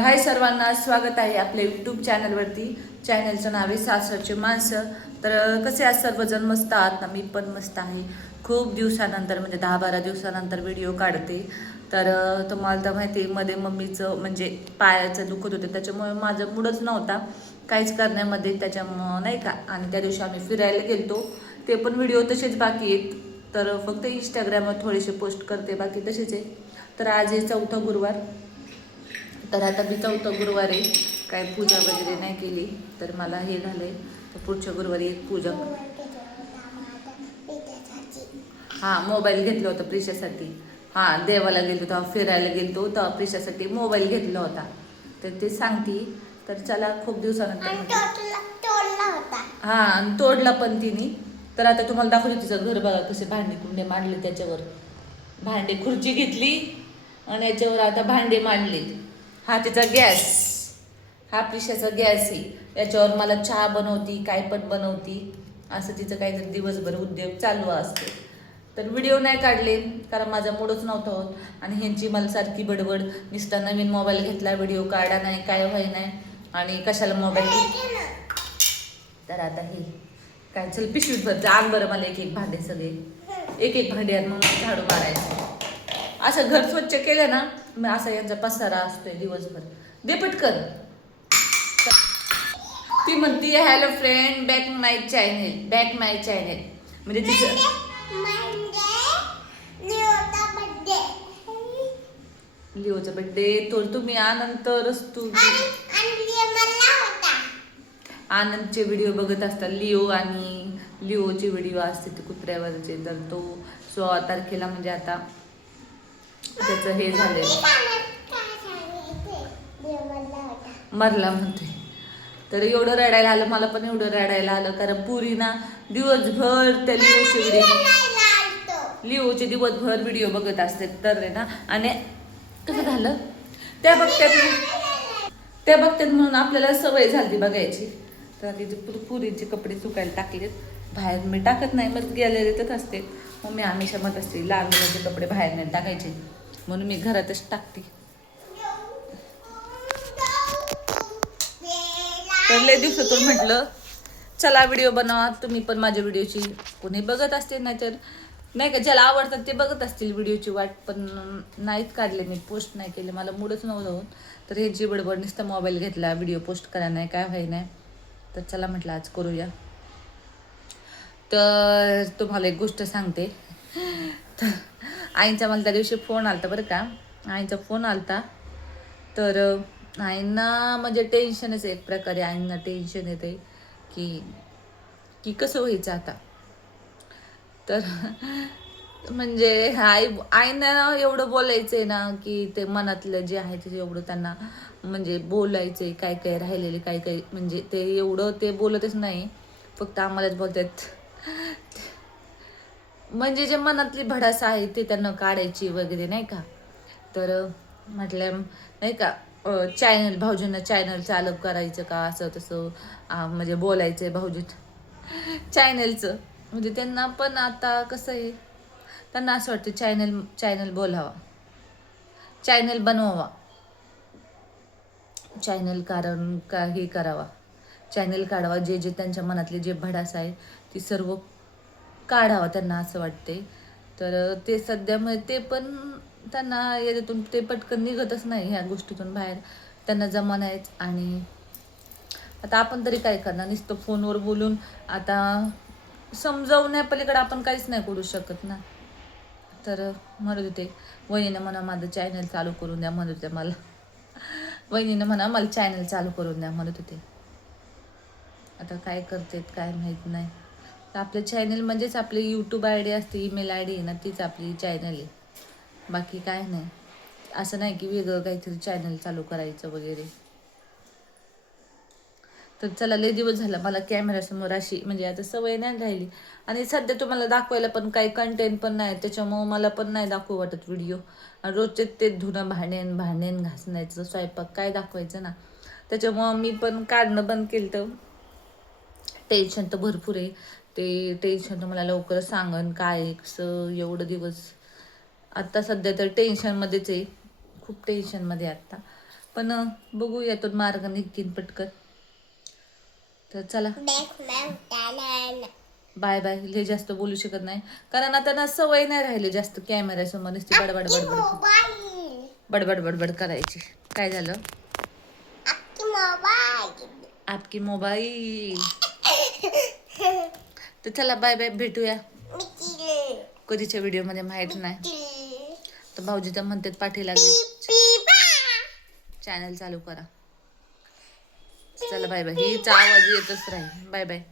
हाय सर्वांना, स्वागत आहे आपल्या यूट्यूब चॅनलवरती. चॅनलचं नाव आहे सासरचे माणसं. तर कसे आज सर्वजण मस्त आहात ना? मी पण मस्त आहे. खूप दिवसानंतर म्हणजे 10-12 दिवसानंतर व्हिडिओ काढते. तर तुम्हाला तर माहिती आहे, मध्ये मम्मीचं म्हणजे पायाचं दुखत होतं, त्याच्यामुळे माझं मूडच नव्हता काहीच करण्यामध्ये, त्याच्यामुळं नाही का. आणि त्या दिवशी आम्ही फिरायला गेलतो, ते पण व्हिडिओ तसेच बाकी आहेत. तर फक्त इंस्टाग्रामवर थोडेसे पोस्ट करते, बाकी तसेच आहे. तर आज आहे 4था गुरुवार. तर आता मी 4था गुरुवार आहे, काय पूजा वगैरे नाही केली. तर मला हे झालंय, तर पुढच्या गुरुवारी एक पूजा. हां, मोबाईल घेतला होता प्रिशासाठी. हां, देवाला गेलो तेव्हा, फिरायला गेलो तेव्हा प्रिशासाठी मोबाईल घेतला होता. तर ते सांगते. तर चला, खूप दिवसानंतर हां, आणि तोडला पण तिने. तर आता तुम्हाला दाखवते तिचं घर बघा, कसे भांडे कुंडे मांडले त्याच्यावर. भांडे खुर्ची घेतली आणि याच्यावर आता भांडे मांडले. हा तिचा गॅस, हा प्रिशाचा गॅस आहे. याच्यावर मला चहा बनवती, काय पण बनवती. असं तिचं काहीतरी दिवसभर उद्योग चालू असते. तर व्हिडिओ नाही काढले कारण माझा मूडच नव्हता होत. आणि ह्यांची मला सारखी बडबड, नुसता नवीन मोबाईल घेतला, व्हिडिओ काढा नाही, काय व्हाय नाही, आणि कशाला मोबाईल. तर आता हे काय, चल पिशवीत भर जा, आण बरं मला एक एक भांडे सगळे. एक एक भांडे आणि मग झाडू मारायचं. असं घर स्वच्छ केलं ना, मग असा यांचा पसारा असतोय दिवसभर. दे पटकन. ती म्हणती हॅलो फ्रेंड, बॅक माय चॅनेल, बॅक माय चॅनेल. म्हणजे तिचं लिओचा बड्डे तो तुम्ही आनंतरच तू आनंदचे व्हिडिओ बघत असतात. लिओ आणि लिओचे व्हिडिओ असते ते कुत्र्यावरचे. तर तो 16 तारखेला म्हणजे आता त्याचं हे झालंय, मरला म्हणतोय. तर एवढं रडायला आलं, मला पण एवढं रडायला आलं, कारण पुरी ना दिवसभर त्या लिओचे दिवसभर व्हिडिओ बघत असते. तर ना, आणि कसं झालं, त्या बघतात म्हणून आपल्याला सवय झाली बघायची. तर तिथे पुरीचे कपडे सुकायला टाकलेत बाहेर. मी टाकत नाही, मग गेलेले तर असते. मग मी हमेशा मत असते लहान मुलांचे कपडे बाहेर नाही टाकायचे, म्हणून मी घरातच टाकते. तर लय दिवसातून म्हटलं चला व्हिडिओ बनवा. तुम्ही पण माझ्या व्हिडिओची कोणी बघत असते, नाहीतर नाही का, ज्याला आवडतात ते बघत असतील व्हिडिओची वाट. पण नाहीच काढले मी, पोस्ट नाही केले, मला मूडच नव्हतं होत. तर ह्याची बडबड, नुसता मोबाईल घेतला, व्हिडिओ पोस्ट करा नाही, काय व्हाय नाही. तर चला म्हटलं आज करूया. तर तुम्हाला एक गोष्ट सांगते. तर आईंचा मला त्या दिवशी फोन आलता बरं का, आईचा फोन आलता. तर आईंना म्हणजे टेन्शनच आहे एक प्रकारे. आईंना टेन्शन येते की की कसं व्हायचं आता. तर म्हणजे आईना एवढं बोलायचंय ना, की ते मनातलं जे आहे ते एवढं त्यांना म्हणजे बोलायचंय. काय काय राहिलेले, काय काय म्हणजे ते एवढं ते बोलतच नाही, फक्त आम्हालाच बोलतात. म्हणजे जे मनातली भडास आहे ते त्यांना काढायची वगैरे नाही का. तर म्हटलं नाही का, चॅनल भाऊजींना चॅनल चालू करायचं का, असं तसं म्हणजे बोलायचं आहे भाऊजी चॅनलचं. म्हणजे त्यांना पण आता कसं आहे, त्यांना असं वाटतं चॅनल चॅनल बोलावा, चॅनल बनवावा, चॅनल कारण का हे करावा, चॅनल काढावा. जे जे त्यांच्या मनातले जे भडास आहे ती सर्व काढावा, त्यांना असं वाटते. तर ते सध्यामुळे ते पण त्यांना याच्यातून ते पटकन निघतच नाही ह्या गोष्टीतून बाहेर. त्यांना जमा नाहीच. आणि आता आपण तरी काय करणार, नुसतं फोनवर बोलून आता समजवण्यापलीकडे आपण काहीच नाही करू शकत ना. तर म्हणत होते वहिनीनं म्हणा माझं चॅनल चालू करून द्या, म्हणत होते मला. वहिनीनं म्हणा मला चॅनल चालू करून द्या म्हणत होते. आता काय करतेत काय माहीत नाही. तर आपलं चॅनल म्हणजेच आपली यूट्यूब आय डी असते, ईमेल आय डी आहे ना, तीच आपली चॅनल आहे, बाकी काय नाही. असं नाही की वेगळं काहीतरी चॅनल चालू करायचं वगैरे. तर चला, लय दिवस झाला मला कॅमेऱ्यासमोर अशी म्हणजे आता सवय नाही राहिली. आणि सध्या तुम्हाला दाखवायला पण काही कंटेंट पण नाही, त्याच्यामुळं मला पण नाही दाखवू वाटत व्हिडिओ. आणि रोजचे ते धुणं भांडेन घासण्याचं, स्वयंपाक काय दाखवायचं ना. त्याच्यामुळं मी पण काढणं बंद केलं. तर टेन्शन तर भरपूर आहे. ते टेन्शन तुम्हाला लवकर सांगन काय कसं. एवढं दिवस आत्ता सध्या तर टेन्शनमध्येच आहे, खूप टेन्शनमध्ये आत्ता. पण बघू यातून मार्ग निघतील पटकन. तर चला बाय बाय. हे जास्त बोलू शकत नाही कारण आता ना सवय नाही राहिली जास्त कॅमेऱ्यासमोर नुसती बडबड बडबड बडबड बडबड करायची. काय झालं? आपकी मोबाईल. तर चला बाय बाय. भेटूया कधीच्या व्हिडिओ मध्ये माहित नाही. तर भाऊजी तर म्हणतात पाठी लागली चॅनल चालू करा. चला बाय बाय. हिचा आवाज येतच राहील. Bye bye.